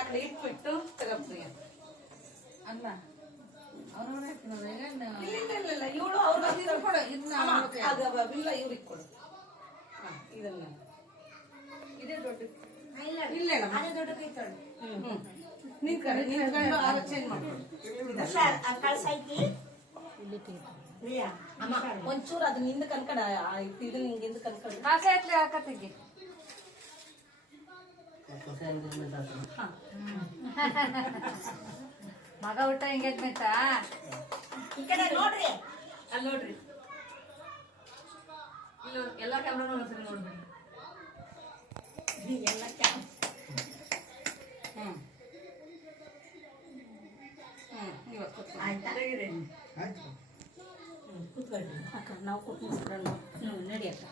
ಆ ಕಡೆ ಇಟ್ಬಿಟ್ಟು ತಗೊಂಡ್ರಿ ಅಲ್ಲ ಇಲ್ಲ ಇವಳು ಅವ್ರು ಇಲ್ಲ ಇವ್ರಿಗೆ ಕೊಡು ಇದನ್ನ ಇದೇ ದೊಡ್ಡ ಇಲ್ಲ ಅದೇ ದೊಡ್ಡ ಕೈ ತೊಳೆ ನಿಂತ್ಕೊಂಡು ಚೇಂಜ್ ಮಾಡ್ಕೊಂಡು ಅಮ್ಮ ಒಂಚೂರು ಅದನ್ನ ಹಿಂದೆ ಕನ್ಕಡ ಇದನ್ನ ಹಿಂಗೆ ಹಿಂದೆ ಕನ್ಕಡ ಕಾಸೆ ಹತ್ಲೆ ಹಾಕತ್ತಿಗೆ ಮಗ ಊಟ ಎಂಗೇಜ್ಮೆಂಟ್ ಈ ಕಡೆ ನೋಡ್ರಿ ಅಲ್ಲಿ ನೋಡ್ರಿ ಇಲ್ಲ ಎಲ್ಲಾ ಕ್ಯಾಮ್ರಾನು ಒಂದ್ಸರಿ ನೋಡ್ಬೇಡಿ ಎಲ್ಲ ಕ್ಯಾಮ್ ಆಯ್ತಾ ಕೂತ್ಕೊಳ್ರಿ ಅಕ್ಕ ನಾವು ಕೂತ್ಕೊಂಡು ನಡಿಯಕ್ಕ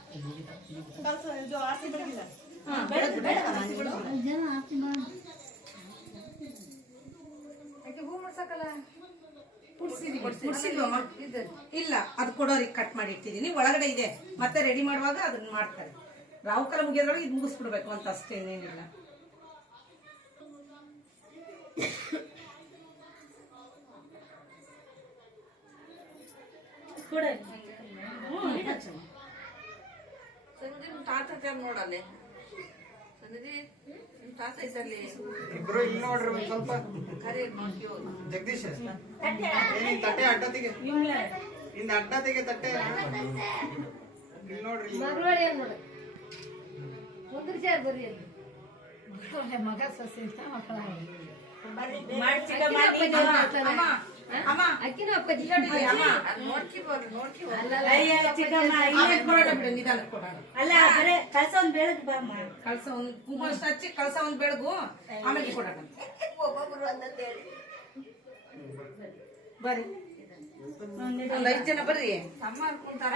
ಹೂ ಮಾಡ್ಸಕಲ್ಲ ಇಲ್ಲ ಅದು ಕೊಡೋರಿಗೆ ಕಟ್ ಮಾಡಿ ಇಟ್ಟಿದ್ದೀನಿ ಒಳಗಡೆ ಇದೆ ಮತ್ತೆ ರೆಡಿ ಮಾಡುವಾಗ ಅದನ್ನ ಮಾಡ್ತಾರೆ ರಾಹುಕಾಲ ಮುಗಿಯೋದ್ರೊಳಗೆ ಇದು ಮುಗಿಸ್ಬಿಡ್ಬೇಕು ಅಂತ ಅಷ್ಟೇನೇನಿಲ್ಲ ಸಂಜೆ ತಾತ ನೋಡಲ್ಲಿ ಸಂಜೆ ತಾತ ಇದ್ದಲ್ಲಿ ಇಬ್ರು ಇಲ್ಲಿ ನೋಡ್ರಿ ಒಂದ್ ಸ್ವಲ್ಪ ಕರೆ ನೋಡಿ ಜಗದೀಶ್ ತಟ್ಟೆ ಅಡ್ಡತಿಗೆ ಇನ್ನು ಅಡ್ಡತಿಗೆ ತಟ್ಟೆ ಇಲ್ಲಿ ನೋಡ್ರಿ ಕುಂದ್ರಿಸ್ಯಾರ ಬರ್ರಿ ಅಲ್ಲಿ ಮಗ ಸೊಸೆ ಅಂತ ಮಕ್ಕಳ ಅಕ್ಕಿನ ಅಪ್ಪಾಜಿ ನೋಡ್ಕಿ ಅಲ್ಲ ಬರೇ ಕಳ್ಸ ಒಂದ್ ಬೆಳಗ್ ಬಮ್ಮ ಕಳ್ಸ ಒಂದ್ ಕುಂಕುಮ ಹಚ್ಚಿ ಕಳ್ಸ ಒಂದ್ ಬೆಳಗು ಆಮೇಲೆ ಕೊಡೋಣ ಒಬ್ಬೊಬ್ರು ಒಂದೊಂದ್ ಹೇಳಿ ಬರ್ರಿ ಒಂದ್ 5 ಜನ ಬರ್ರಿ ತಮ್ಮ ಅನ್ಕೊಂತಾರ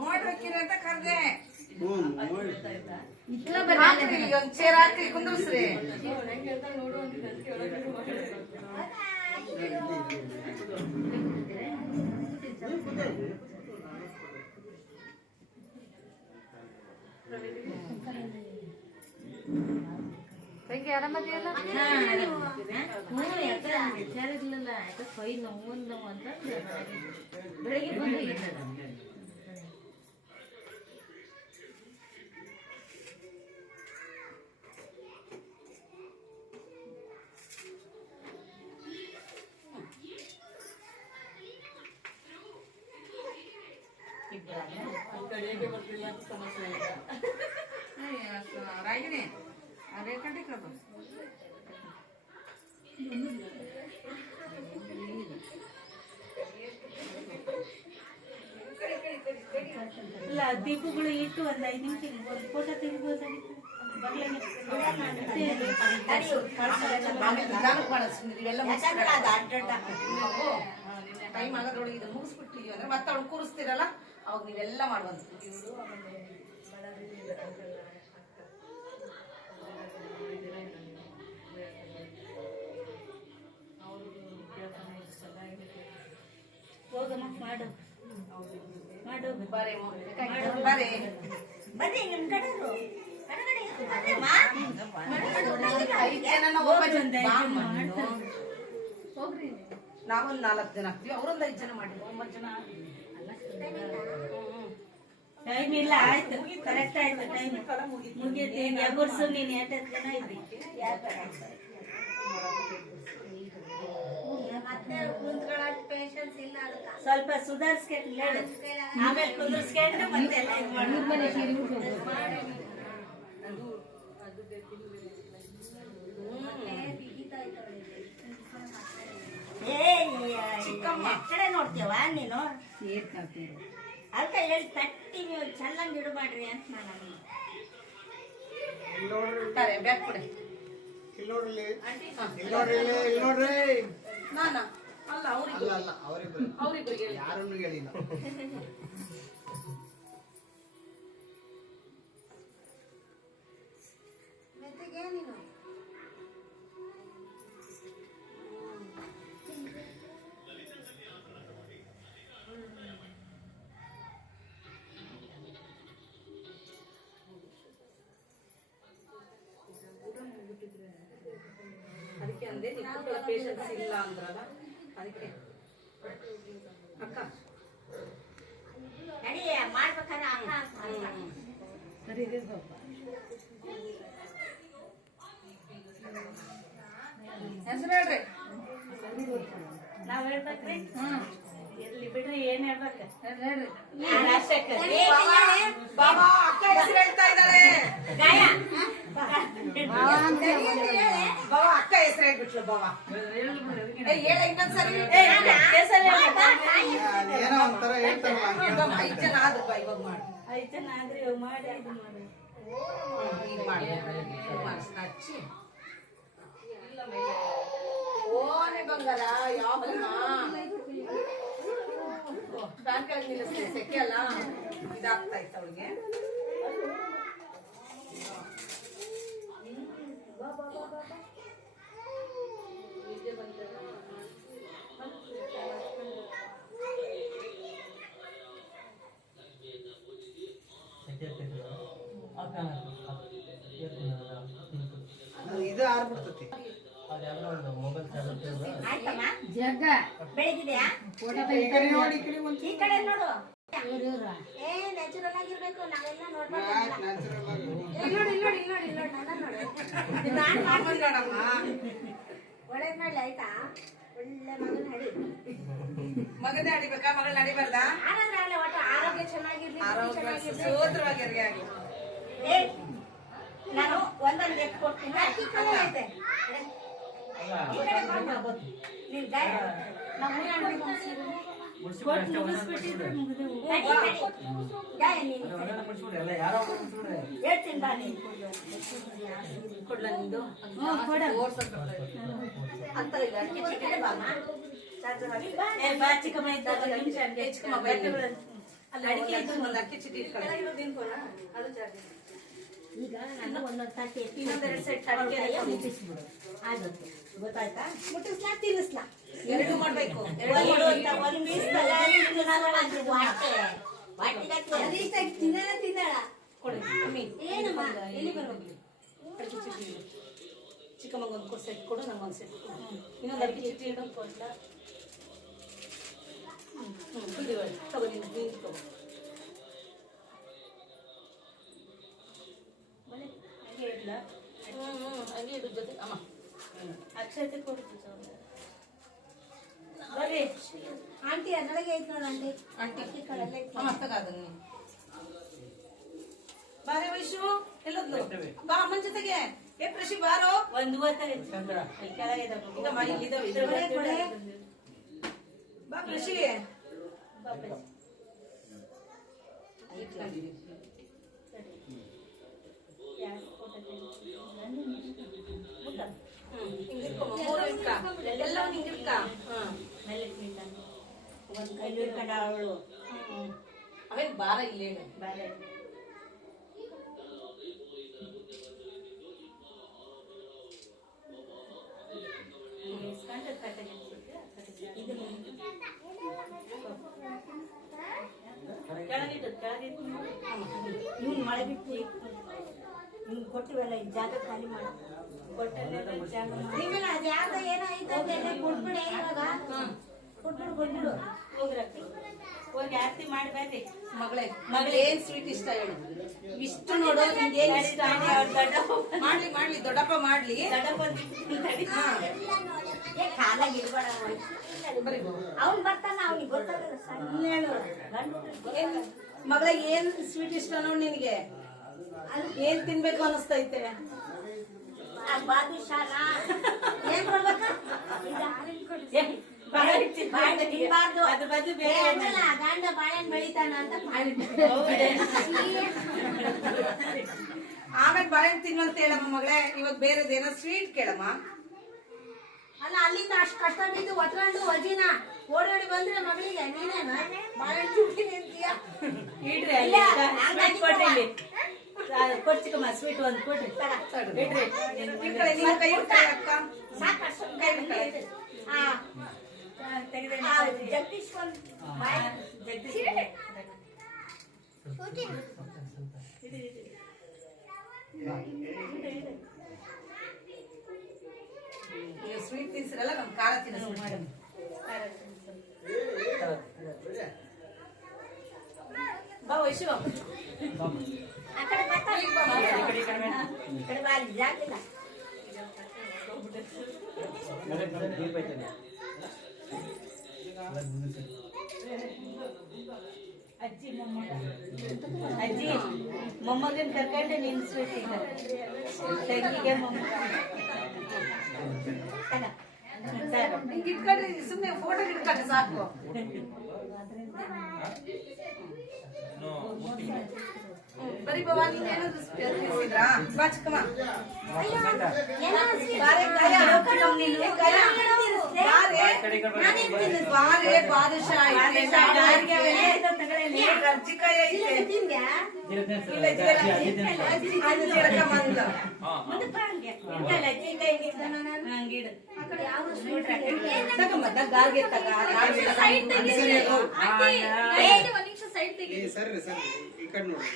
ನೋಡ್ರಕ್ಕಿರ ಅಂತ ಕರ್ದೆ ಒಂದ್ ಚೇರ್ ಹಾಕಿ ಕುಂದ್ರಸ್ರಿ ತಂಗಿ ಆರಾಮದಿಯಲ್ಲ ಹುಷಾರಿರ್ಲಿಲ್ಲ ಯಾಕೆ ಕೈ ನೋವು ಅಂತ ಬೆಳಿಗ್ಗೆ ಬಂದು ರಾಗಿಣಿ ಅದೇ ಕಟ್ಟಿ ಕಬ್ಬ ಇಲ್ಲ ದೀಪಗಳು ಇಟ್ಟು ಒಂದ್ 5 ನಿಮಿಷ ಒಂದು ಫೋಟೋ ತೆಗಿಬೋದಾಗಿತ್ತು ಟೈಮ್ ಆಗೋದ್ರೊಳಗೆ ಇದು ಮುಗಿಸ್ಬಿಟ್ಟಿದೀವಿ ಅಂದ್ರೆ ಮತ್ತೆ ಅವ್ಳು ಕೂರಿಸ್ತೀರಲ್ಲ ಅವಾಗ ನೀವೆಲ್ಲ ಮಾಡುವಂತ ಹೋಗಮ್ಮ ಮಾಡು ಮಾಡು ಬರ್ರಿ ಬರ್ರಿ ನಿಮ್ ಕಡೆರು ನಾವೊಂದ್ 4 ಜನ ಆಗ್ತೀವಿ ಅವ್ರೊಂದ್ 5 ಜನ ಮಾಡಿ 9 ಜನ ಟೈಮ್ ಇಲ್ಲ ಆಯ್ತು ಕರೆಕ್ಟ್ ಆಯ್ತು ಟೈಮ್ ಮುಗಿಯುತ್ತೆ ಯಾಗೊರ್ಸು ನೀನ್ 8 ಜನ ಇದ್ರಿ ಸ್ವಲ್ಪ ಸುಧಾರಿಸ್ಕೊಂಡು ಹೇಳು ಆಮೇಲೆ ಕುದುರ್ಸ್ಕೊಂಡು ಮತ್ತೆ ಕಡೆ ನೋಡ್ತೀವ ನೀನು ಅದಕ್ಕ ಹೇಳಿ ತಟ್ಟಿ ನೀವು ಚಲ್ಲಂಗ್ ಇಡಬೇಡ್ರಿ ಅಂತ ನಾನು ಬ್ಯಾಗ್ ಕೊಡಿ ನಾನ ಅಲ್ಲ ಅವ್ರಿಬ್ರಿಗೆ ಯಾರನ್ನು ಹೇಳಿಲ್ಲ ಅದಕ್ಕೆ ಅಂದೆ ನೀವು ಪೇಷನ್ಸ್ ಇಲ್ಲ ಅಂದ್ರಲ್ಲ ಅದಕ್ಕೆ ಅಕ್ಕ ನಡಿ ಮಾಡ್ಬೇಕಾದ್ರೆ ಅಕ್ಕ ಸರಿ ಇದೆ ಸ್ವಲ್ಪ ಹೆಸರು ಹೇಳ್ರಿ. ನಾವ್ ಹೇಳ್ಬೇಕ್ರಿ ಇರ್ಲಿ ಬಿಡ್ರಿ ಏನ್ ಹೇಳ್ಬೇಕು ಹೇಳ್ರಿ ಬಾಬಾ ಅಕ್ಕ ಹೆಸರು ಹೇಳ್ತಾ ಇದ್ದಾರೆ. ಗಾಯ ಬಾಬಾ ಅಕ್ಕ ಹೆಸರು ಹೇಳ್ಬಿಟ್ಲು ಬಾಬಾ. ಹೇಳ ಇನ್ನೊಂದ್ಸರಿ. ಏನೋ ಒಂಥರ ಹೇಳ್ತಾರಲ್ಲ ಹಂಗೆ. 5 ಜನ ಆದ್ರು ಬಾ ಇವಾಗ ಮಾಡಿ. 5 ಜನ ಆದ್ರೆ ಇವಾಗ ಮಾಡಿ ಅದು ಮಾಡಿ ಈಗ ಮಾಡಿ ಹಚ್ಚಿ ಓನೆ ಬಂಗಾರ ಯಾವಮ್ಮ ಫ್ಯಾನ್ ಕೆಳಗೆ ನಿಲ್ಲಿಸ್ತೀನಿ ಸೆಕೆ ಅಲ್ಲ ಇದಾಗ್ತಾ ಇತ್ತು ಅವಳಿಗೆ. ಇದು ಆರ್ಬಿಡ್ತತಿ. ಆಯ್ತಮ್ಮ ಜಗ್ಗ ಬೆಳಗಿದ್ಯಾ ಈ ಕಡೆ ನೋಡಿ, ಈ ಕಡೆ ಒಂದು ಈ ಕಡೆ ನೋಡು ಇವ್ರ ಏ ನ್ಯಾಚುರಲ್ ಆಗಿರ್ಬೇಕು ನಾವೆಲ್ಲ ನೋಡ್ಬೇಕು ನ್ಯಾಚುರಲ್ ಆಗಿ. ಒಳ್ಳೇದ್ ಮಾಡ್ಲಿ ಆಯ್ತಾ ಒಳ್ಳೆ ಮಗನ ಹಡಿ ಮಗನೇ ಅಡಿಬೇಕಾ ಮಗಳನ್ನ ಅಡಿಬಾರ್ದ? ಆನಂದ್ರ ಒಟ್ಟು ಆರೋಗ್ಯ ಚೆನ್ನಾಗಿರ್ಲಿ ಆರೋಗ್ಯ ಸೂತ್ರವಾಗಿ ಇರ್ಲಿ. ಏ ನಾನು ಒಂದೊಂದು ಎತ್ತು ಕೊಡ್ತೀನಿ ಅಕ್ಕಿ ಕಲೆ ಐತೆ ಈ ಕಡೆ ಬಂದು ನೀನ್ ಗಾಯ ನಮ್ಮ ಗಾಯ ನೀನು ಹೇಳ್ತೀನಿ ಬಾ ನೀನು ಕೊಡ್ಲ ನಿಂದು ಅಂತ ಇಲ್ಲ ಅಡಿಕೆ ಚಿಕ್ಕದೆ ಬಾಮ ಏ ಬಾ ಚಿಕ್ಕಮ್ಮ ಇದ್ದಾಗ ನಿಮಿಷ ಚಿಕ್ಕಮ್ಮ ಬೈಲಿ ಅಲ್ಲಿ ಅಡಿಕೆ ಇದ್ದು ಒಂದು ಅಕ್ಕಿ ಚಿಟ್ಟಿ ಇಟ್ಕೊಳ್ಳಿ. ಈಗ ನಾನು ಒಂದೊಂದು ತಟ್ಟೆ ಇನ್ನೊಂದೆರಡು ಸೆಟ್ ಅಡಿಕೆ ಮುಟ್ಟಿಸ್ಬಿಡು ಆಗುತ್ತೆ ಗೊತ್ತಾಯ್ತಾ ಮುಟ್ಟಿಸ್ಲಾ ತಿನ್ನಿಸ್ಲಾ ಎರಡು ಮಾಡ್ಬೇಕು. ಒಂದು ಪೀಸ್ ತಿಂದಾಳ ಕೊಡಿ ಅಮ್ಮಿ. ಏನಮ್ಮ ಎಲ್ಲಿ ಬರೋಗಿ ಅಡಿಕೆ ಚಿಟ್ಟಿ ಇಡು. ಚಿಕ್ಕಮ್ಮಂಗೆ ಒಂದು ಕೊಡು ಸೆಟ್ ಕೊಡು ನಂಗೊಂದು ಸೆಟ್ ಕೊಡು. ಇನ್ನೊಂದು ಅಡಿಕೆ ಚಿಟ್ಟಿ ಇಡೋದು ಕೊಡ್ಲ. ಇದು ತಗೋ ನೀನು ತಗೋ. ಹಂಗೆ ಇಡ್ಲಾ ಹಂಗೆ ಇಡು ಜೊತೆ ಅಮ್ಮ ಅಕ್ಷತೆ ಕೊಡ್ತೀವಿ ಬರ್ರಿ ಆಂಟಿ ಅದರೊಳಗೆ ಐತ್ ನೋಡ ಆಂಟಿ ಆಂಟಿ ಕಳಲ್ಲೇ ಅಮ್ಮ ತಗ ಅದನ್ನ ಬಾರೆ ವೈಶು ಎಲ್ಲದ್ಲು ಬಾ ಅಮ್ಮನ ಜೊತೆಗೆ. ಏ ಪ್ರಶಿ ಬಾರೋ. ಒಂದು ಹೊತ್ತಲ್ಲಿ ಕೆಳಗೆ ಈಗ ಮಾ ಇಲ್ಲಿದ್ದಾವೆ ಕೊಡೆ ಬಾ ಪ್ರಶಿ. ಎಲ್ಲವೂ ಹಿಂಗಿರ್ಕ. ಒಂದು ಕೈ ಹಿಡ್ಕೊಂಡ ಅವಳು ಅವೇನ್ ಬಾರ ಇಲ್ಲೇ ಬಾಳೆ ಇವ್ನು ಮಳೆ ಬಿಟ್ಟು ನಿಮ್ಗೆ ಕೊಟ್ಟಿವಲ್ಲ ಈ ಜಾಗ ಖಾಲಿ ಮಾಡ ನಿಮ್ಮಲ್ಲ ಅದು ಯಾವ್ದು ಏನಾಯ್ತು ಅಂತ ಕೊಟ್ಬಿಡೆ ಇವಾಗ ಕೊಟ್ಬಿಡು ಹೋಗ್ರಕ್ಕೆ ಹೋಗಿ ಆರತಿ ಮಾಡಿ ಬರ್ರಿ ಮಗಳೇ ಮಗಳೇ ಏನ್ ಸ್ವೀಟ್ ಇಷ್ಟ ಹೇಳು. ಇಷ್ಟು ನೋಡು ನಿಂಗೆ ಏನ್ ಇಷ್ಟ ಮಾಡ್ಲಿ ಮಾಡ್ಲಿ ದೊಡ್ಡಪ್ಪ ಮಾಡ್ಲಿ. ಕಾಲಾಗಿ ಇಡ್ಬೇಡ ಅವ್ನು ಬರ್ತಾನ ಅವ್ನಿಗೆ ಗೊತ್ತಾಗಲ್ಲ ಸಣ್ಣೇಳು ಮಗಳೇ ಏನ್ ಸ್ವೀಟ್ ಇಷ್ಟ ನೋಡ್ ನಿನ್ಗೆ ಏನ್ ತಿನ್ಬೇಕು ಅನಿಸ್ತೈತೆ. ಬಾದುಷಾನ ಏನ್ ಕೊಡ್ಬೇಕ ತಿನ್ಬಾರ್ದು ಅದ್ರ ಬದಲು ಗಂಡ ಬಾಳೆಹಣ್ಣು ಬೆಳಿತಾನ ಅಂತ ಆಮೇಲೆ ಬಾಳೆಹಣ್ಣು ತಿನ್ನುವಂತ ಹೇಳಮ್ಮ ಮಗಳೇ. ಇವಾಗ ಬೇರೆದೇನೋ ಸ್ವೀಟ್ ಕೇಳಮ್ಮ. ಅಲ್ಲ ಅಲ್ಲಿಂದ ಅಷ್ಟು ಕಷ್ಟ ಬಿದ್ದು ಒತ್ಕೊಂಡು ವಜಿನ ಓಡಿ ಬಂದ್ರೆ ಮಗಳಿಗೆ ನೀನೇನ ಬಾಳೆಹಣ್ಣು ತಿಂತೀನಿ ಅಂತೀಯ ಇಡ್ರಿ ಕೊಡ್ರಿ ಕೊಡ್ಚಿಕಮ್ಮ ಸ್ವೀಟ್ ಒಂದು ಕೊಡ್ರಿ ಇಡ್ರಿ. ಈ ಕಡೆ ನಿಮ್ ಕೈ ಇಡ್ತಾರೆ ಅಕ್ಕ. ಸಾಕಷ್ಟು ಕೈ ಇಡ್ತಾರೆ. ಹಾ ಜಗದೀಶ್ ಜಗದೀಶ್ ತಿನ್ನಿಸ್ತಿರಲ್ಲ ನಮ್ ಖಾರ ತಿನ್ನಿಸ್ಬಿಡಿ. ಬಾ ವೈಶು, ಆ ಕಡೆ ಬರ್ತಾ ಈ ಕಡೆ ಬಾ, ಅಲ್ಲಿ ಜಾಗಿಲ್ಲ. ಅಜ್ಜಿ ಮೊಮ್ಮಗನ್ ಕರ್ಕೊಂಡೆ ನಿನ್ಸ್ಬೇಕು ತಂಗಿಗೆ ಹಿಂಗ್ ಇಟ್ಕೊಂಡ್ರೆ ಸುಮ್ನೆ ಫೋಟೋ ಇಟ್ಕೊಂಡ್ರೆ ಸಾಕು. ಬರೀ ಬಾ, ನೀನೇನಾದ್ರು ತಿನ್ನಿಸಿದ್ರಾ? ಬಾ ಚಿಕ್ಕಮ್ಮ. ಬಾರೆ ಗಾಯ, ಹೋಗ್ಬಿಡಮ್ ನೀನು. ಗಾಯ. ಬಾರೆ ಬಾದುಷಾ ಐತೆ, ಕರ್ಜಿಕಾಯಿ ಐತೆ. ಇಲ್ಲ ಜೀರಕ ಮಂದ. ತಗೊಂಬ ಗಾರ್ಗೆ ತಗ. ಸರಿ ಸರಿ ಈ ಕಡೆ ನೋಡಿ.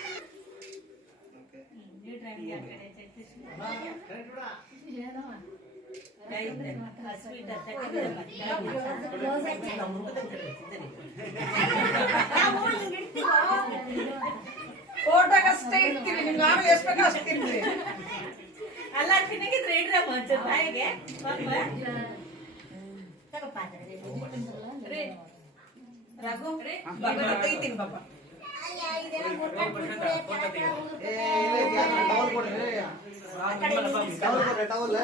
ಫೋಟೋಗಷ್ಟೇ ಇಡ್ತೀವಿ, ನಿಮ್ಗೆ ನಾವು ಎಷ್ಟು ಬೇಕೋ ಅಷ್ಟು ತಿನ್ರಿ. ಅಲ್ಲ ತಿನ್ನಗಿದ್ರೆ ಇಡ್ರ ಮಂಚೂರು ಬಾಯಿಗೆ ರಘು ತೆಗಿತೀನಿ ಪಾಪ. ಟವಲ್ ಕೊಡ್ರಿ, ಟವಲ್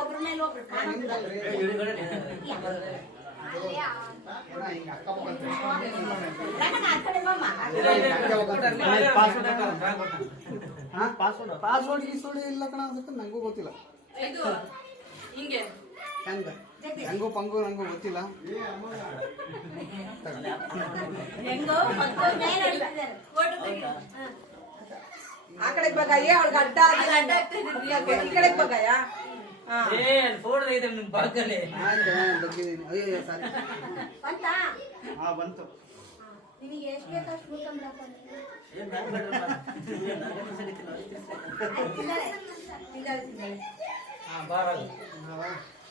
ಒಬ್ರ ಮೇಲೆ ಒಬ್ರು ಪಾಸ್ವರ್ಡ್ ಗೀಸ್ವರ್ಡ್ ಇಲ್ಲ ಕಣ, ಅದಕ್ಕೆ ನಂಗೂ ಗೊತ್ತಿಲ್ಲ. ಇದು ಹಿಂಗೆ ಹೆಂಗ ಹೆಂಗೋ ಪಂಗು ನಂಗೂ ಗೊತ್ತಿಲ್ಲ. ಹೆಂಗೋ ಆ ಕಡೆ ಬಗಾಯ, ಅವ್ಳಿಗೆ ಅಡ್ಡ ಈ ಕಡೆ ಬಗಾಯ. ಅಯ್ಯೋ ಸಾರಿ. ಹಾ ಬಂತು. ನಿನಗೆ ಎಷ್ಟು ಬೇಕಷ್ಟು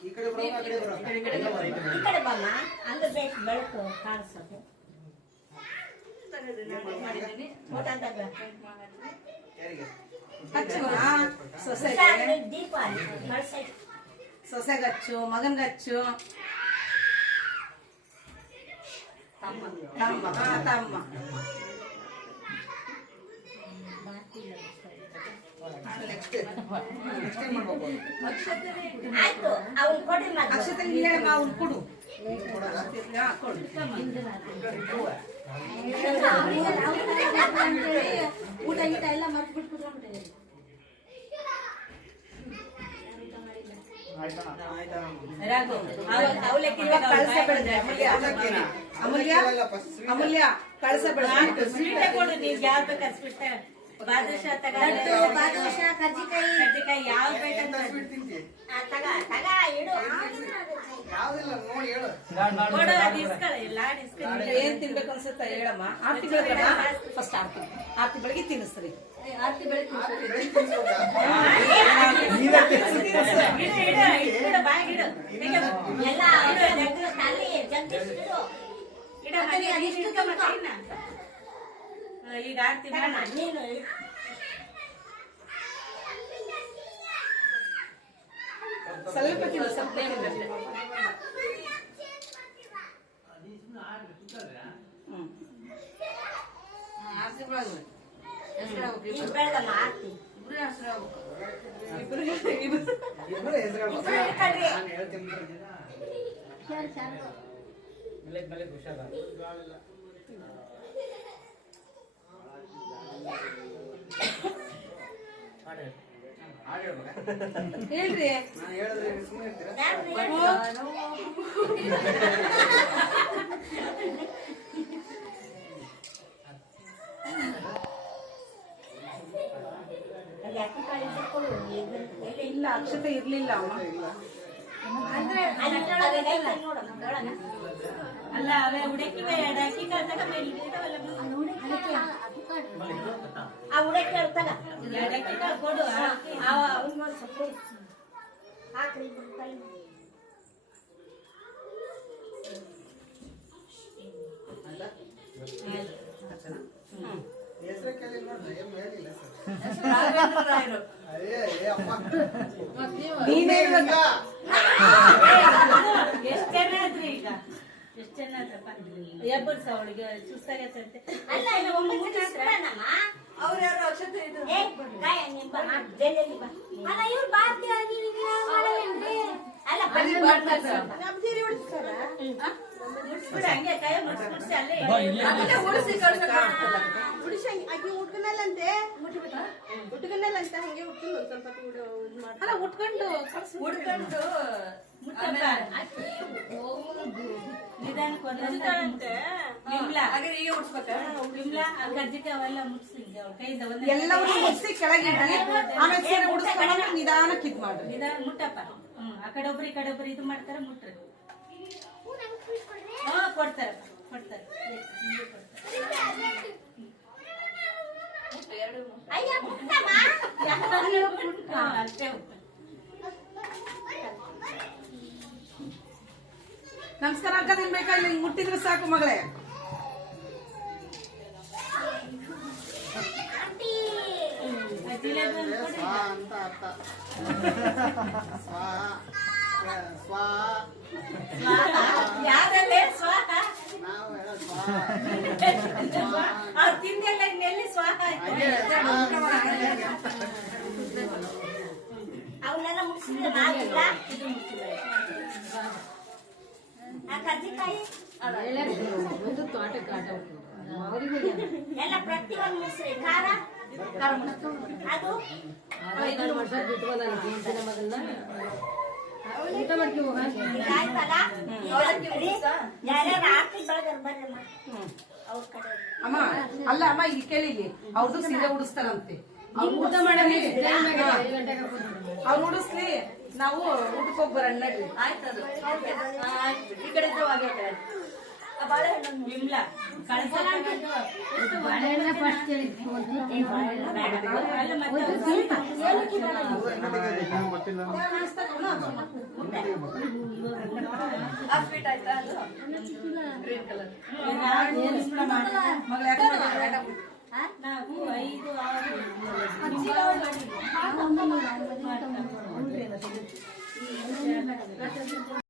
ಈ ಕಡೆ ಬರೋ, ಆ ಕಡೆ ಬರೋ. ಈ ಕಡೆ ಬಮ್ಮ, ಅಂದ್ರೆ ಬೇಕು ಬೆಳಕು ಕಾಣಿಸೋದು. ಊಟ ಅಂತ ಯಾರಿಗೆ? ಸೊಸೆಗೆ ದೀಪ ಕಳ್ಸೈ. ಸೊಸೆಗಚ್ಚು, ಮಗನ್ಗಚ್ಚು, ತಮ್ಮ ತಮ್ಮ. ನೆಕ್ಸ್ಟ್ ಏನ್ ಮಾಡ್ಬೇಕು? ಆಯ್ತು ಅವ್ನು ಕೊಡಿ ಮತ್ತೆ. ಅಕ್ಷತೆ ನೀಡಮ್ಮ, ಅವ್ನು ಕೊಡು. ಹಾ, ಕೊಡು. ಊಟ ಗೀಟ ಎಲ್ಲ ಮರ್ತು ಬಿಟ್ಟು ಕುತ್ಕೊಂಡ್ಬಿಟ್ಟಿದೆ. ರಾಘು, ಇವಾಗ ಕಳಸ ಬೆಳೆದ್ರೆ ಅಮೂಲ್ಯ ಅಮೂಲ್ಯ ಕಳಸ ಬೆಳೆದ್ರೆ ಸ್ವೀಟ್ ಕೊಡು, ನೀವ್ ಯಾವ ಬೇಕಾದ್ರೆ ಸ್ವೀಟ್ ಬಾದುಷಾ ತಗ, ಬಾದುಷಾ ಕರ್ಜಿಕಾಯಿ ಯಾವ ಬೇಕಂತ ಸ್ವೀಟ್ ತಿಂತಿ? ತಗ ತಗ ಇಡು. ಯಾವ್ದಿಲ್ಲ ನೋಡಿ ಹೇಳು. ಕೊಡು, ಅದು ಇಸ್ಕೊಳ್ಳಿ, ಲಾಡ್ ಇಸ್ಕೊಳ್ಳಿ. ಏನ್ ತಿನ್ಬೇಕು ಅನ್ಸುತ್ತಾ ಹೇಳಮ್ಮ. ಆರ್ತಿ ಬೆಳಗ್ಗೆ ಫಸ್ಟ್ ಆರ್ತಿ ಬೆಳಗ್ಗೆ ತಿನ್ನಿಸ್ರಿ. ಆರ್ತಿ ಬೆಳಗ್ಗೆ ಇಡು ಬಾಯಿಗೆ ಇಡು. ಎಲ್ಲ ಅಲ್ಲಿ ಜಗದೀಶ್ ಇಡು. ಇಡು ಹಾಗೆ ಅದಿಷ್ಟು ಮತ್ತೆ ಇನ್ನ. ಈಗ ಆರ್ತಿ ಬೇಡ ನೀನು ಸ್ವಲ್ಪ ತಿನ್ನಿಸ. ಈಗ ಬೇಡಮ್ಮ ಆರ್ತಿ. ಇಬ್ರು ಹೆಸರು ಹೇಳ್ಬೇಕು. ನಾನು ಹೇಳ್ತೀನಿ ಬಿಡ್ರಿ. ಹೇಳ್ರಿ. ನಾನು ಹೇಳಿದ್ರೆ ಸುಮ್ಮನೆ ಇರ್ತೀರಾ? ಇಲ್ಲ ಅಕ್ಷತೆ ಇರ್ಲಿಲ್ಲ ಅಮ್ಮ. ಅಲ್ಲ ಅವೇ ಹುಡುಕಿವೆ ಅಕ್ಕಿ ಕಾಳು ತಗ ಮೇಲೆ ಆ ಹುಡುಕಿ ತಗ ಅಕ್ಕಿ ಕಾಳು ಕೊಡು. ಹಾಕ್ರಿ ಹೆಸರೇ ಕೇಳಿಲ್ಲ ನೋಡ್ರಿ, ಏನ್ ಹೇಳಿಲ್ಲ ಸರ್. ರಾಘವೇಂದ್ರ ರಾಯರು. ಅಯ್ಯೇ, ಏ ಅಪ್ಪ. ನೀನೇ ಇವಾಗ ಎಷ್ಟ್ ಜನ ಆದ್ರಿ ಈಗ? ಎಷ್ಟ್ ಜನ ಆದ್ರಪ್ಪ? ಎಬ್ಬರ್ಸ ಅವಳಿಗೆ ಸುಸ್ತಾಗತ್ತಂತೆ. ಅಲ್ಲ ಇಲ್ಲ, ಒಂಬತ್ತು ಜನ ಆದ್ರಮ್ಮ? ಅವ್ರು ಯಾರು ಅಕ್ಷತೆ ಇದು ಏ, ಕಾಯ ನಿಮ್ ಬಾ, ಜಲ್ದಿ ಬಾ. ಅಲ್ಲ ಇವ್ರು ಭಾರತೀಯ ಅಲ್ಲ ಬನ್ನಿ ಮಾಡ್ತಾರೆ ನಮ್ ಸೀರೆ ಉಡ್ಸ್ತಾರ? ಮುಟ್ಸ್ಬಿಡು, ಹಂಗೆ ಕೈ ಮುಟ್ಸ್ಬಿಡ್ಸಿ ಅಲ್ಲೇ ಅದನ್ನೇ ಉಳಿಸಿ ಕಳ್ಸಕ್ ಆಗ್ತಲ್ಲ. ಉಡಿಸಿ ಆಕಿ ಉಟ್ಕನಲ್ಲಂತೆ ಉಟ್ಕನಲ್ಲಂತ ಹಂಗೆ ಉಟ್ಕೊಂಡು ಒಂದ್ ಸ್ವಲ್ಪ ಕೂಡ ಇದ್ ಮಾಡ್ತಾರೆ. ಅಲ್ಲ ಉಟ್ಕೊಂಡು ಉಡ್ಕೊಂಡು ಮುಟ್ಟಪ್ಪ. ನಿಧಾನಕ್ಕೆ ಒಂದೊಂದಂತೆ ಹಾಗಾದ್ರೆ ಈಗ ಉಡ್ಸ್ಬೇಕಾ? ವಿಮ್ಲಾ ಆ ಕಜ್ಜಿಕಾಯಿ ಅವೆಲ್ಲ ಮುಟ್ಸಿ ಅವ್ಳ ಕೈಯಿಂದ ಒಂದೇ ಎಲ್ಲವನ್ನೂ ಮುಗಿಸಿ ಕೆಳಗಿಡ್ರಿ ಆಮೇಲೆ ಸೀರೆ ಉಡಿಸ್ಕೊಂಡು ನಿಧಾನಕ್ಕೆ ಇದ್ ಮಾಡ್ರಿ. ನಿಧಾನ ಮುಟ್ಟಪ್ಪ. ಆ ಕಡೆ ಒಬ್ರು ಈ ಕಡೆ ಒಬ್ರು ಇದು ಮಾಡ್ತಾರೆ, ಮುಟ್ರಿ. ಹಾ ಕೊಡ್ತಾರಪ್ಪ, ಕೊಡ್ತಾರೆ. ನಿಮ್ಗೆ ಕೊಡ್ತಾರೆ. ಅಯ್ಯ ಮುಟ್ಟಮ್ಮ. ಹಾ, ಅಷ್ಟೇ ಉಪ್ಪು. ನಮಸ್ಕಾರ ಹಾಕೋದಿನ್ ಬೇಕಾ? ಇಲ್ಲಿ ಹಿಂಗ್ ಮುಟ್ಟಿದ್ರೆ ಸಾಕು ಮಗಳೇ. ಆ ಜಿಲೇಬಿ ಒಂದು ಕೊಡಿ. ಸ್ವಾ ಅಂತ ಅರ್ಥ. ಸ್ವಾ ಯಾವ್ದಲ್ಲೇ ಸ್ವಾಹ? ನಾವು ಹೇಳೋದು ಸ್ವಾ. ಅವ್ರು ತಿಂದೆಲ್ಲ ಇನ್ನೆಲ್ಲಿ ಸ್ವಾಹ ಆಯ್ತು? ಅವನ್ನೆಲ್ಲ ಮುಗಿಸಿದ್ರೆ ಆಗಿಲ್ಲ. ಇದು ಮುಗಿಸಿಲ್ಲ. ಆ ಕಜ್ಜಿಕಾಯಿ ಎಲ್ಲ ಪ್ರತಿಯೊಂದು ಮುಗಿಸ್ರಿ. ಖಾರ ಅದು ಆಯ್ತಲ್ಲ. ಯಾರ್ಯಾರು ಆರ್ತಿ ಬೆಳಗಾರ ಬರ್ರಮ್ಮ ಅವ್ರ ಕಡೆ. ಅಮ್ಮ ಅಲ್ಲ ಅಮ್ಮ ಇಲ್ಲಿ ಕೇಳಿ, ಇಲ್ಲಿ ಅವ್ರದ್ದು ಸೀರೆ ಉಡಿಸ್ತಾರಂತೆ. ಅವ್ರು ಊಟ ಮಾಡಲಿ, ಅವ್ರು ಉಡಿಸ್ಲಿ, ನಾವು ಊಟಕ್ಕೆ ಹೋಗಿ ಬರೋಣ ನಡ್ರಿ. ಆಯ್ತದು ಆಯ್ತು. ಈ ಕಡೆ ಇದ್ದು ಆಗೈತೆ. ಆ ಬಾಳೆಹಣ್ಣು ವಿಮ್ಲಾ ಕಳಸ ಬಾಳೆಹಣ್ಣ ಫಸ್ಟ್ ಹೇಳಿದ್ವಿ. ಅಲ್ಲ ಮತ್ತೆ ಆ ಸ್ವೀಟ್ ಆಯ್ತಾ? ಅದು ಗ್ರೀನ್ ಕಲರ್. ಮಗಳ ಯಾಕೆ 4, 5, 6